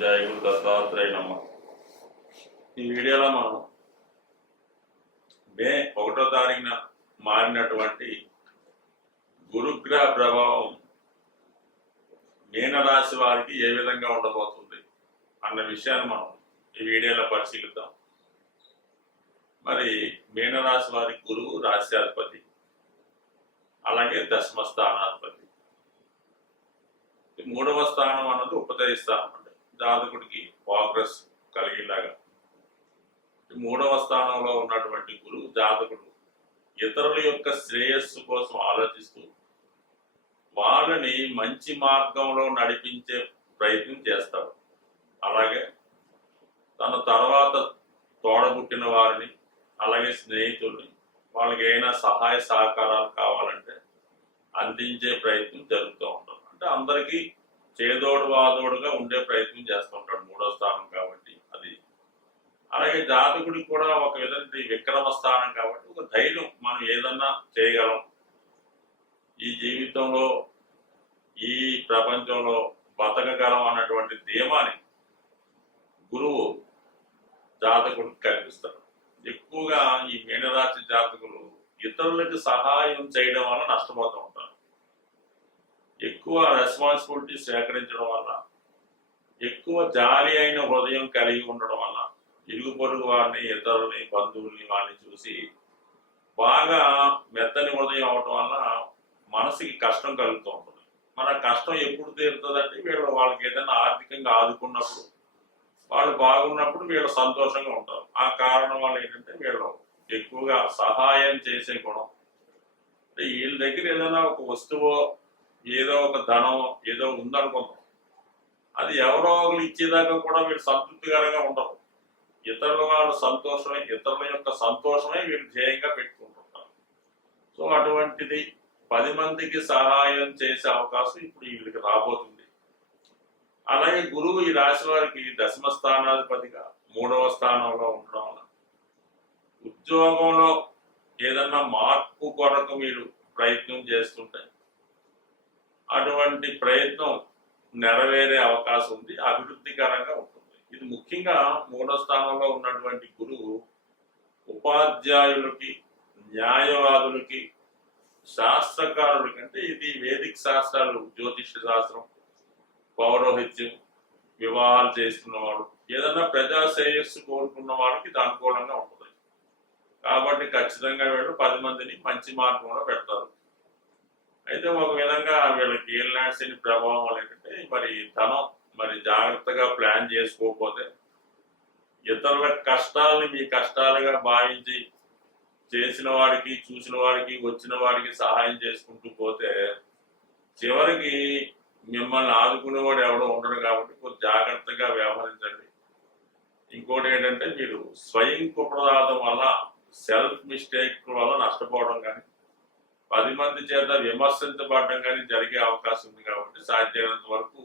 జయ గురు దత్తాత్రేయ నమ్మ ఈ వీడియోలో మనం మే ఒకటో తారీఖున మారినటువంటి గురుగ్రహ ప్రభావం మీనరాశి వారికి ఏ విధంగా ఉండబోతుంది అన్న విషయాన్ని మనం ఈ వీడియోలో పరిశీలిద్దాం. మరి మీనరాశి వారికి గురువు రాశ్యాధిపతి అలాగే దశమ స్థానాధిపతి. మూడవ స్థానం అన్నది ఉపదయ స్థానం. జాతకుడికి ప్రోగ్రెస్ కలిగేలాగా. మూడవ స్థానంలో ఉన్నటువంటి గురువు జాతకుడు ఇతరుల యొక్క శ్రేయస్సు కోసం ఆలోచిస్తూ వాళ్ళని మంచి మార్గంలో నడిపించే ప్రయత్నం చేస్తాడు. అలాగే తన తర్వాత తోడబుట్టిన వారిని అలాగే స్నేహితుల్ని వాళ్ళకి ఏమైనా సహాయ సహకారాలు కావాలంటే అందించే ప్రయత్నం జరుగుతూ ఉంటుంది. అంటే అందరికీ చేదోడు వాదోడుగా ఉండే ప్రయత్నం చేస్తుంటాడు మూడో స్థానం కాబట్టి అది. అలాగే జాతకుడికి కూడా ఒక విధంగా విక్రమ స్థానం కాబట్టి ఒక ధైర్యం మనం ఏదన్నా చేయగలం. ఈ జీవితంలో ఈ ప్రపంచంలో బతకగలం అన్నటువంటి ధీమాని గురువు జాతకుడికి కల్పిస్తాడు. ఎక్కువగా ఈ మీనరాశి జాతకులు ఇతరులకు సహాయం చేయడం వల్ల నష్టపోతాం. ఎక్కువ రెస్పాన్సిబిలిటీ సేకరించడం వల్ల ఎక్కువ జాలి అయిన హృదయం కలిగి ఉండడం వల్ల ఇరుగు పొరుగు వారిని ఇతరుని బంధువుల్ని వారిని చూసి బాగా మెత్తని హృదయం అవడం వల్ల మనసుకి కష్టం కలుగుతూ ఉంటుంది. మన కష్టం ఎప్పుడు తీరుతుందంటే వీళ్ళు వాళ్ళకి ఏదైనా ఆర్థికంగా ఆదుకున్నప్పుడు వాళ్ళు బాగున్నప్పుడు వీళ్ళు సంతోషంగా ఉంటారు. ఆ కారణం వల్ల ఏంటంటే వీళ్ళు ఎక్కువగా సహాయం చేసే గుణం. అంటే వీళ్ళ దగ్గర ఏదైనా ఒక వస్తువు ఏదో ఒక ధనం ఏదో ఉందనుకుందాం అది ఎవరో ఒకరు ఇచ్చేదాకా కూడా మీరు సంతృప్తికరంగా ఉండరు. ఇతరుల వాళ్ళ సంతోషమే ఇతరుల యొక్క సంతోషమే వీళ్ళు ధ్యేయంగా పెట్టుకుంటుంటారు. సో అటువంటిది పది మందికి సహాయం చేసే అవకాశం ఇప్పుడు వీళ్ళకి రాబోతుంది. అలాగే గురువు ఈ రాశి వారికి దశమ స్థానాధిపతిగా మూడవ స్థానంలో ఉండడం వల్ల ఉద్యోగంలో ఏదన్నా మార్పు కొరకు మీరు ప్రయత్నం చేస్తుంటే అటువంటి ప్రయత్నం నెరవేరే అవకాశం ఉంది అభివృద్ధికరంగా ఉంటుంది. ఇది ముఖ్యంగా మూడో స్థానంలో ఉన్నటువంటి గురువు ఉపాధ్యాయులకి న్యాయవాదులకి శాస్త్రకారులకి అంటే ఇది వేదిక శాస్త్రాలు జ్యోతిష శాస్త్రం పౌరోహిత్యం వివాహాలు చేస్తున్నవాడు ఏదన్నా ప్రజా శ్రేయస్సు కోరుకున్న వాళ్ళకి ఇది అనుకూలంగా ఉంటుంది. కాబట్టి ఖచ్చితంగా వీళ్ళు పది మందిని మంచి మార్గంలో పెడతారు. అయితే ఒక విధంగా వీళ్ళకి ఏలినాడ్స్ అని ప్రభావం ఏంటంటే మరి ధనం మరి జాగ్రత్తగా ప్లాన్ చేసుకోకపోతే ఇతరుల కష్టాలని మీ కష్టాలుగా భావించి చేసిన వాడికి చూసిన వాడికి వచ్చిన వాడికి సహాయం చేసుకుంటూ పోతే చివరికి మిమ్మల్ని ఆదుకునేవాడు ఎవడో ఉండడు కాబట్టి కొంచెం జాగ్రత్తగా వ్యవహరించండి. ఇంకోటి ఏంటంటే మీరు స్వయం కుప్రదార్థం వల్ల సెల్ఫ్ మిస్టేక్ వల్ల నష్టపోవడం కానీ పది మంది చేత విమర్శించబడడం కానీ జరిగే అవకాశం ఉంది కాబట్టి సాధ్యమైనంత వరకు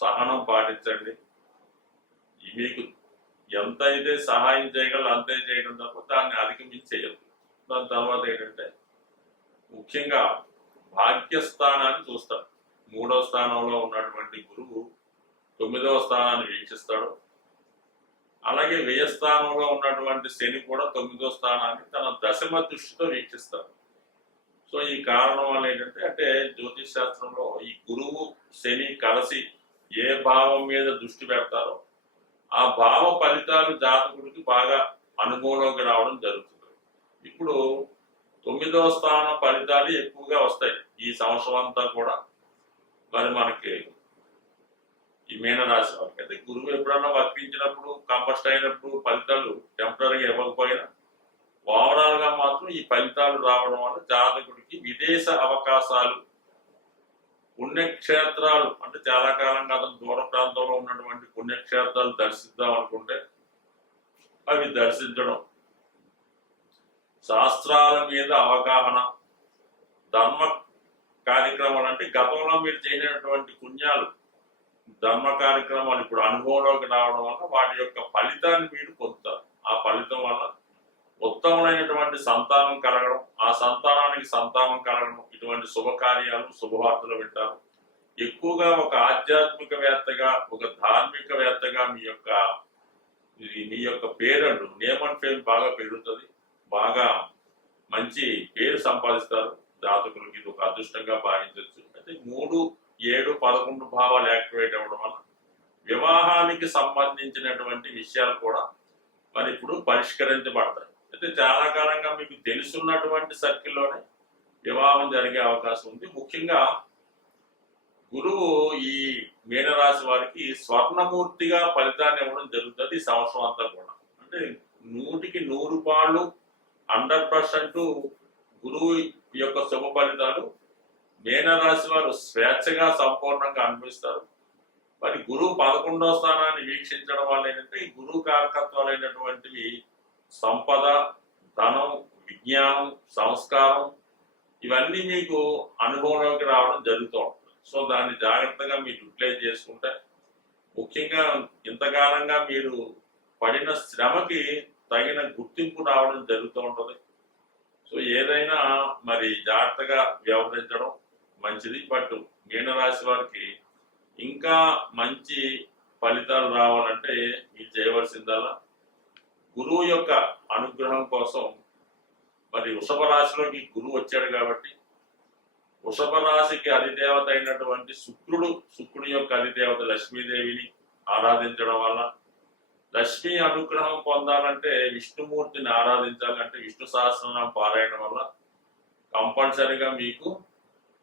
సహనం పాటించండి. మీకు ఎంత అయితే సహాయం చేయగలరు అంతే చేయడం తప్ప దాన్ని అధిగమించి చేయదు దాని తర్వాత ఏంటంటే ముఖ్యంగా భాగ్యస్థానాన్ని చూస్తాం మూడో స్థానంలో ఉన్నటువంటి గురువు తొమ్మిదవ స్థానాన్ని వీక్షిస్తాడు. అలాగే వ్యయస్థానంలో ఉన్నటువంటి శని కూడా తొమ్మిదో స్థానాన్ని తన దశమ దృష్టితో వీక్షిస్తాడు. సో ఈ కారణం వల్ల ఏంటంటే అంటే జ్యోతిష్ శాస్త్రంలో ఈ గురువు శని కలిసి ఏ భావం మీద దృష్టి పెడతారో ఆ భావ ఫలితాలు జాతకుడికి బాగా అనుభవంలోకి రావడం జరుగుతుంది. ఇప్పుడు తొమ్మిదవ స్థానం ఫలితాలు ఎక్కువగా వస్తాయి ఈ సంవత్సరం అంతా కూడా. మరి మనకి ఈ మీనరాశి వారికి అయితే గురువు ఎప్పుడన్నా వర్తించినప్పుడు కంపస్ట్ అయినప్పుడు ఫలితాలు టెంపరీగా ఇవ్వకపోయినా ఓవరాల్గా మాత్రం ఈ ఫలితాలు రావడం వల్ల జాతకుడు విదేశ అవకాశాలు పుణ్యక్షేత్రాలు అంటే చాలా కాలంగా అతను దూర ప్రాంతంలో ఉన్నటువంటి పుణ్యక్షేత్రాలు దర్శిద్దాం అనుకుంటే అవి దర్శించడం. శాస్త్రాల మీద అవగాహన ధర్మ కార్యక్రమాలు అంటే గతంలో మీరు చేసినటువంటి పుణ్యాలు ధర్మ కార్యక్రమాలు ఇప్పుడు అనుభవంలోకి రావడం వల్ల వాటి యొక్క ఫలితాన్ని మీరు పొందుతారు. ఆ ఫలితం వల్ల ఉత్తమమైనటువంటి సంతానం కలగడం ఆ సంతానానికి సంతానం కలగడం ఇటువంటి శుభకార్యాలు శుభవార్తలు వింటారు. ఎక్కువగా ఒక ఆధ్యాత్మికవేత్తగా ఒక ధార్మికవేత్తగా మీ యొక్క మీ యొక్క పేరు నేమ్ అండ్ ఫేమ్ బాగా పెరుగుతుంది బాగా మంచి పేరు సంపాదిస్తారు. జాతకులకి ఇది ఒక అదృష్టంగా భావించవచ్చు. అయితే మూడు ఏడు పదకొండు భావాలు యాక్టివేట్ అవ్వడం వల్ల వివాహానికి సంబంధించినటువంటి విషయాలు కూడా మరి ఇప్పుడు పరిష్కరించబడతాయి. అయితే చాలా కాలంగా మీకు తెలుసున్నటువంటి సర్కిల్లోనే వివాహం జరిగే అవకాశం ఉంది. ముఖ్యంగా గురువు ఈ మీనరాశి వారికి స్వర్ణమూర్తిగా ఫలితాన్ని ఇవ్వడం జరుగుతుంది ఈ సంవత్సరం అంతా కూడా. అంటే నూటికి నూరు పాళ్ళు హండ్రెడ్ పర్సెంట్ గురువు యొక్క శుభ ఫలితాలు మీనరాశి వారు స్వేచ్ఛగా సంపూర్ణంగా అనిపిస్తారు మరి గురువు పదకొండవ స్థానాన్ని వీక్షించడం వల్ల ఏంటంటే ఈ గురువు కారకత్వాలైనటువంటివి సంపద ధనం విజ్ఞానం సంస్కారం ఇవన్నీ మీకు అనుభవంలోకి రావడం జరుగుతూ ఉంటుంది. సో దాన్ని జాగ్రత్తగా మీరు యూటిలైజ్ చేసుకుంటే ముఖ్యంగా ఇంతకాలంగా మీరు పడిన శ్రమకి తగిన గుర్తింపు రావడం జరుగుతూ ఉంటుంది. సో ఏదైనా మరి జాగ్రత్తగా వ్యవహరించడం మంచిది. బట్ మీనరాశి వారికి ఇంకా మంచి ఫలితాలు రావాలంటే మీరు చేయవలసిందల్లా గురువు యొక్క అనుగ్రహం కోసం మరి వృషభ రాశిలోకి గురువు వచ్చాడు కాబట్టి వృషభ రాశికి అధిదేవత అయినటువంటి శుక్రుడు శుక్రుడి యొక్క అధిదేవత లక్ష్మీదేవిని ఆరాధించడం వల్ల లక్ష్మీ అనుగ్రహం పొందాలంటే విష్ణుమూర్తిని ఆరాధించాలంటే విష్ణు సహస్రనామం పారాయణం వల్ల కంపల్సరిగా మీకు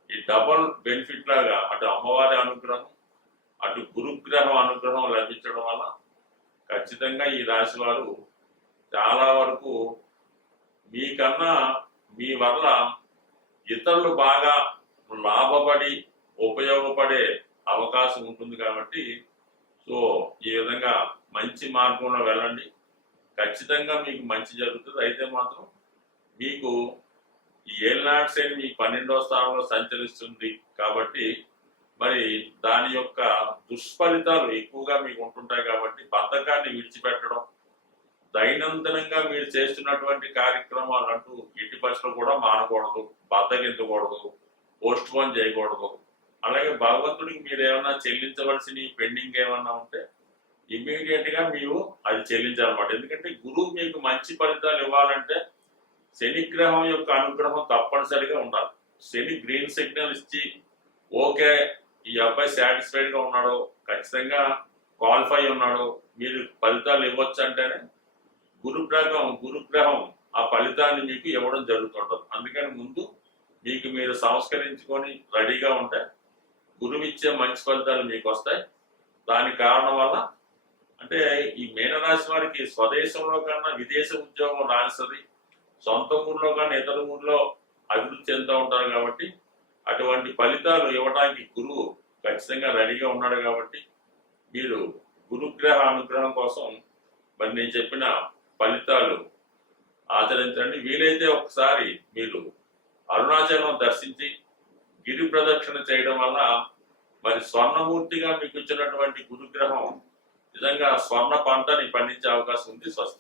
ఈ డబల్ బెనిఫిట్ లాగా అటు అమ్మవారి అనుగ్రహం అటు గురుగ్రహం అనుగ్రహం లభించడం వల్ల ఖచ్చితంగా ఈ రాశి వారు చాలా వరకు మీకన్నా మీ వల్ల ఇతరులు బాగా లాభపడి ఉపయోగపడే అవకాశం ఉంటుంది కాబట్టి సో ఈ విధంగా మంచి మార్గంలో వెళ్ళండి. ఖచ్చితంగా మీకు మంచి జరుగుతుంది. అయితే మాత్రం మీకు ఈ ఏళ్ళనాటి శని మీ పన్నెండవ స్థానంలో సంచరిస్తుంది కాబట్టి మరి దాని యొక్క దుష్ఫలితాలు ఎక్కువగా మీకు ఉంటుంటాయి కాబట్టి బద్ధకాన్ని విడిచిపెట్టడం దైనందినంగా మీరు చేస్తున్నటువంటి కార్యక్రమాలు అంటూ ఎట్టి పరిస్థితులు కూడా మానకూడదు బద్దగించకూడదు పోస్ట్ పోన్ చేయకూడదు. అలాగే భగవంతుడికి మీరు ఏమైనా చెల్లించవలసిన పెండింగ్ ఏమన్నా ఉంటే ఇమీడియట్గా మీరు అది చెల్లించాలన్నమాట. ఎందుకంటే గురువు మీకు మంచి ఫలితాలు ఇవ్వాలంటే శనిగ్రహం యొక్క అనుగ్రహం తప్పనిసరిగా ఉండాలి. శని గ్రీన్ సిగ్నల్ ఇచ్చి ఓకే ఈ అబ్బాయి సాటిస్ఫైడ్గా ఉన్నాడు ఖచ్చితంగా క్వాలిఫై ఉన్నాడు మీరు ఫలితాలు ఇవ్వచ్చు అంటేనే గురుగ్రహం గురుగ్రహం ఆ ఫలితాన్ని మీకు ఇవ్వడం జరుగుతుంటది. అందుకని ముందు మీకు మీరు సంస్కరించుకొని రెడీగా ఉంటే గురువిచ్చే మంచి ఫలితాలు మీకు వస్తాయి. దాని కారణం వల్ల అంటే ఈ మీనరాశి వారికి స్వదేశంలో కన్నా విదేశ ఉద్యోగం రానిస్తుంది సొంత ఊర్లో కన్నా ఇతర ఊర్లో అభివృద్ధి చెందుతూ ఉంటారు కాబట్టి అటువంటి ఫలితాలు ఇవ్వడానికి గురువు ఖచ్చితంగా రెడీగా ఉన్నాడు కాబట్టి మీరు గురుగ్రహ అనుగ్రహం కోసం మరి నేను చెప్పిన ఫలితాలు ఆచరించండి. వీలైతే ఒకసారి మీరు అరుణాచలం దర్శించి గిరి ప్రదక్షిణ చేయడం వల్ల మరి స్వర్ణమూర్తిగా మీకు ఇచ్చినటువంటి గురుగ్రహం నిజంగా స్వర్ణ పంటని పండించే అవకాశం ఉంది. స్వస్తి